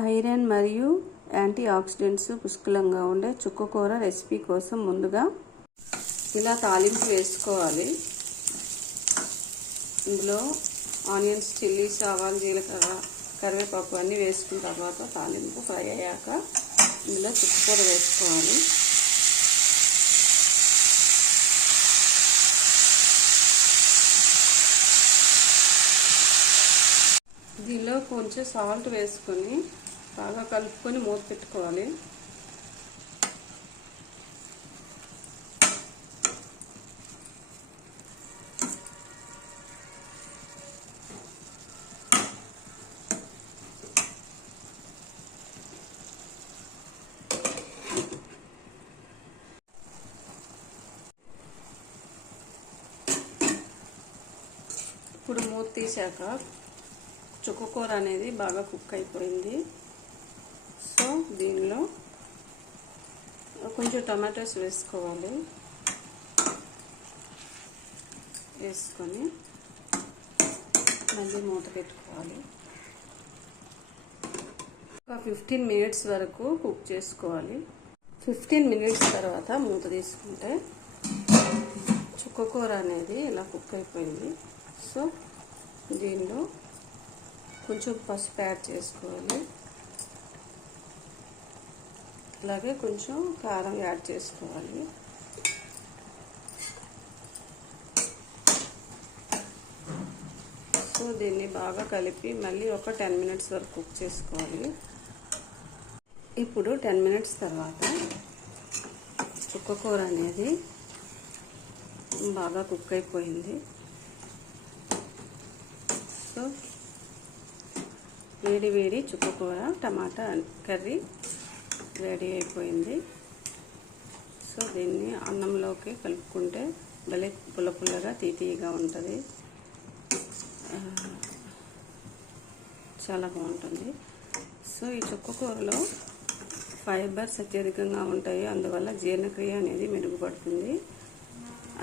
Iron మరియు anti oxidants పుష్కలంగా ఉండే చుక్కకూర రెసిపీ కోసం ముందుగా ఇలా తాలింపు వేసుకోవాలి. ఇందులో ఆనియన్స్, చిల్లీస్, ఆవాలు, జీలకర్ర, కరివేపాకు అన్నీ వేసుకున్న తర్వాత తాలింపు ఫ్రై అయ్యాక ఇందులో చుక్కకూర వేసుకోవాలి. దీనిలో కొంచెం సాల్ట్ వేసుకొని బాగా కలుపుకొని మూత పెట్టుకోవాలి. ఇప్పుడు మూత తీసాక చుక్కకూర అనేది బాగా కుక్ అయిపోయింది. సో దీనిలో కొంచెం టమాటోస్ వేసుకోవాలి. వేసుకొని మళ్ళీ మూత పెట్టుకోవాలి. ఒక 15 మినిట్స్ వరకు కుక్ చేసుకోవాలి. 15 మినిట్స్ తర్వాత మూత తీసుకుంటే చుక్కకూర అనేది ఇలా కుక్ అయిపోయింది. సో దీనిలో కొంచెం పసుపు యాడ్ చేసుకోవాలి. అలాగే కొంచెం కారం యాడ్ చేసుకోవాలి. సో దీన్ని బాగా కలిపి మళ్ళీ ఒక 10 మినిట్స్ వరకు కుక్ చేసుకోవాలి. ఇప్పుడు 10 మినిట్స్ తర్వాత చుక్కకూర అనేది బాగా కుక్ అయిపోయింది. సో వేడి వేడి చుక్కకూర టమాటా కర్రీ రెడీ అయిపోయింది. సో దీన్ని అన్నంలోకి కలుపుకుంటే భలే పుల్ల పుల్లగా తీయగా ఉంటుంది. చాలా బాగుంటుంది. సో ఈ చుక్కకూరలో ఫైబర్స్ అత్యధికంగా ఉంటాయి. అందువల్ల జీర్ణక్రియ అనేది మెరుగుపడుతుంది.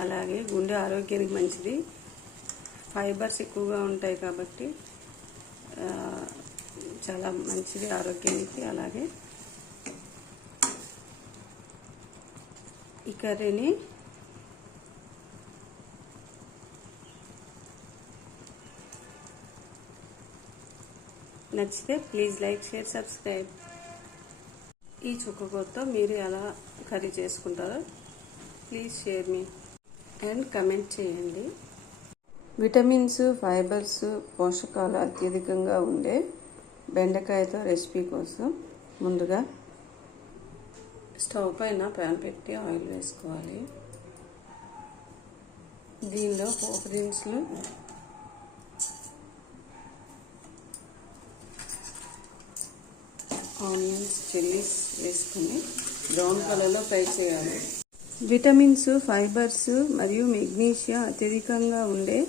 అలాగే గుండె ఆరోగ్యానికి మంచిది. ఫైబర్స్ ఎక్కువగా ఉంటాయి కాబట్టి చాలా మంచిది ఆరోగ్యానికి. అలాగే ఈ కర్రీని నచ్చితే ప్లీజ్ లైక్, షేర్, సబ్స్క్రైబ్. ఈ చుక్కకూరతో మీరు ఎలా కర్రీ చేసుకుంటారో please share me and comment చేయండి. విటమిన్స్, ఫైబర్స్, పోషకాలు అత్యధికంగా ఉండే బెండకాయతో రెసిపీ కోసం ముందుగా స్టవ్ పైన ప్యాన్ పెట్టి ఆయిల్ వేసుకోవాలి. దీనిలో పోపు దినుసులు, ఆనియన్స్, చిల్లీస్ వేసుకొని బ్రౌన్ కలర్లో ఫ్రై చేయాలి. విటమిన్స్, ఫైబర్స్ మరియు మెగ్నీషియం అత్యధికంగా ఉండే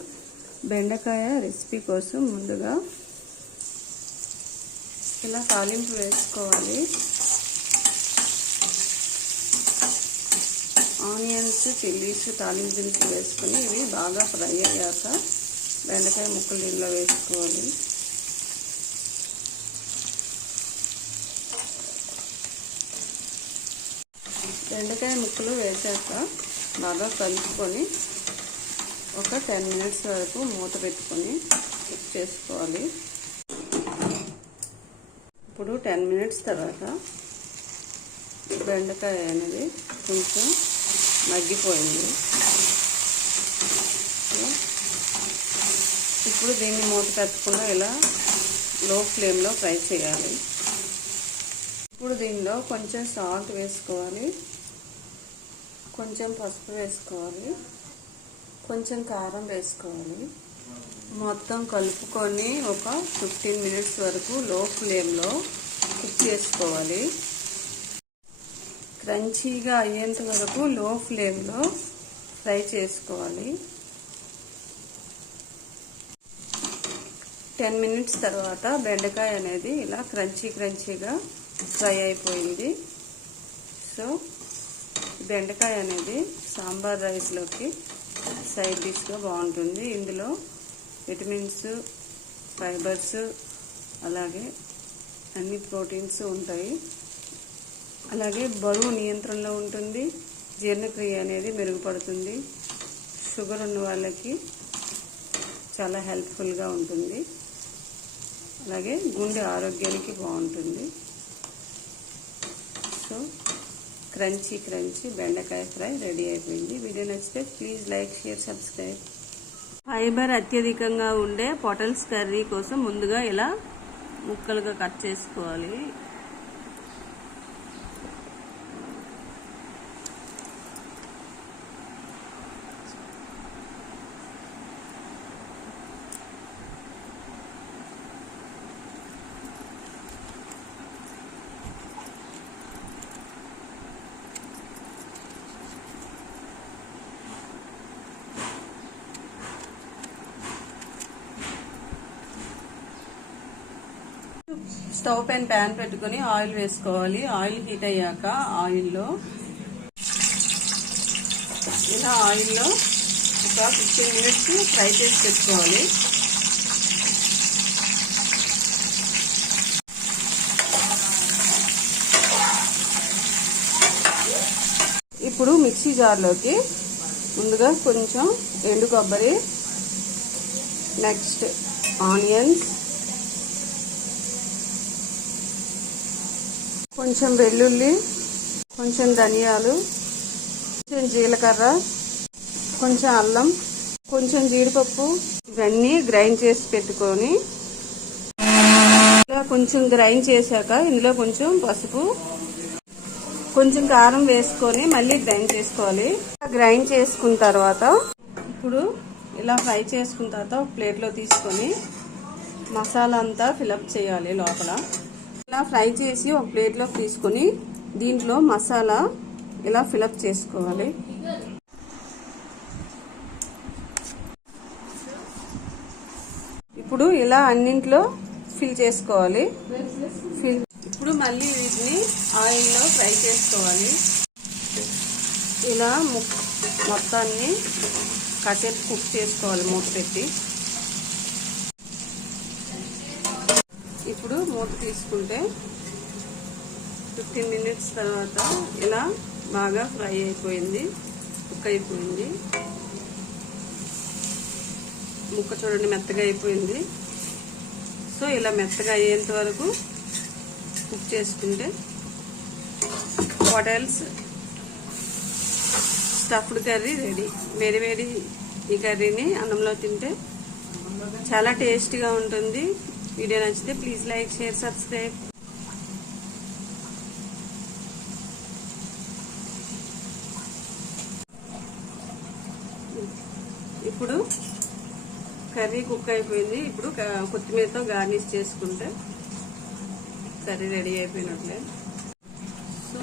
బెండకాయ రెసిపీ కోసం ముందుగా ఇలా తాలింపు వేసుకోవాలి. ఆనియన్స్, చిల్లీస్, తాలింపు దినుసులు వేసుకొని ఇవి బాగా ఫ్రై అయ్యాక బెండకాయ ముక్కలు దీనిలో వేసుకోవాలి. బెండకాయ ముక్కలు వేసాక బాగా కలుపుకొని ఒక 10 మినిట్స్ వరకు మూత పెట్టుకొని కుక్ చేసుకోవాలి. ఇప్పుడు 10 మినిట్స్ తర్వాత బెండకాయ అనేది కొంచెం మగ్గిపోయింది. ఇప్పుడు దీన్ని మూత పెట్టకుండా ఇలా లో ఫ్లేమ్లో ఫ్రై చేయాలి. ఇప్పుడు దీనిలో కొంచెం సాల్ట్ వేసుకోవాలి, కొంచెం పసుపు వేసుకోవాలి, కొంచెం కారం వేసుకోవాలి. మొత్తం కలుపుకొని ఒక 15 మినిట్స్ వరకు లో ఫ్లేమ్లో కుక్ చేసుకోవాలి. క్రంచీగా అయ్యేంత వరకు లో ఫ్లేమ్లో ఫ్రై చేసుకోవాలి. 10 మినిట్స్ తర్వాత బెండకాయ అనేది ఇలా క్రంచీగా ఫ్రై అయిపోయింది. సో బెండకాయ అనేది సాంబార్ రైస్లోకి సైడ్ డిష్గా బాగుంటుంది. ఇందులో విటమిన్స్, ఫైబర్స్ అలాగే అన్ని ప్రోటీన్స్ ఉంటాయి. అలాగే బరువు నియంత్రణలో ఉంటుంది, జీర్ణక్రియ అనేది మెరుగుపడుతుంది, షుగర్ ఉన్న వాళ్ళకి చాలా హెల్ప్ఫుల్గా ఉంటుంది, అలాగే గుండె ఆరోగ్యానికి బాగుంటుంది. సో క్రంచీ బెండకాయ ఫ్రై రెడీ అయిపోయింది. వీడియో నచ్చితే please like, share, subscribe. Fibre అత్యధికంగా ఉండే పొటల్స్ కర్రీ కోసం ముందుగా ఇలా ముక్కలుగా కట్ చేసుకోవాలి. స్టవ్ పైన ప్యాన్ పెట్టుకుని ఆయిల్ వేసుకోవాలి. ఆయిల్ హీట్ అయ్యాక ఆయిల్లో ఒక 15 మినిట్స్ ఫ్రై చేసి పెట్టుకోవాలి. ఇప్పుడు మిక్సీ జార్లోకి ముందుగా కొంచెం ఎండు కొబ్బరి, నెక్స్ట్ ఆనియన్స్, కొంచెం వెల్లుల్లి, కొంచెం ధనియాలు, కొంచెం జీలకర్ర, కొంచెం అల్లం, కొంచెం జీడిపప్పు ఇవన్నీ గ్రైండ్ చేసి పెట్టుకొని ఇలా కొంచెం గ్రైండ్ చేశాక ఇందులో కొంచెం పసుపు, కొంచెం కారం వేసుకొని మళ్ళీ గ్రైండ్ చేసుకోవాలి. గ్రైండ్ చేసుకున్న తర్వాత ఇప్పుడు ఇలా ఫ్రై చేసుకున్న తర్వాత ఒక ప్లేట్లో తీసుకొని మసాలా అంతా ఫిలప్ చేయాలి. లోపల ఇలా ఫ్రై చేసి ఒక ప్లేట్లోకి తీసుకొని దీంట్లో మసాలా ఇలా ఫిలప్ చేసుకోవాలి. ఇప్పుడు ఇలా అన్నింట్లో ఫిల్ చేసుకోవాలి. ఇప్పుడు మళ్ళీ వీటిని ఆయిల్లో ఫ్రై చేసుకోవాలి. ఇలా మొత్తాన్ని కాసేపు కుక్ చేసుకోవాలి మూత పెట్టి. ఇప్పుడు మూత తీసుకుంటే 15 మినిట్స్ తర్వాత ఇలా బాగా ఫ్రై అయిపోయింది, కుక్ అయిపోయింది. ముక్క చూడండి మెత్తగా అయిపోయింది. సో ఇలా మెత్తగా అయ్యేంత వరకు కుక్ చేసుకుంటే పొటల్స్ స్టఫ్డ్ కర్రీ రెడీ. వేడి ఈ కర్రీని అన్నంలో తింటే చాలా టేస్టీగా ఉంటుంది. వీడియో నచ్చితే ప్లీజ్ లైక్, షేర్, సబ్స్క్రైబ్. ఇప్పుడు కర్రీ కుక్ అయిపోయింది. ఇప్పుడు కొత్తిమీరతో గార్నిష్ చేసుకుంటే కర్రీ రెడీ అయిపోయినట్లే. సో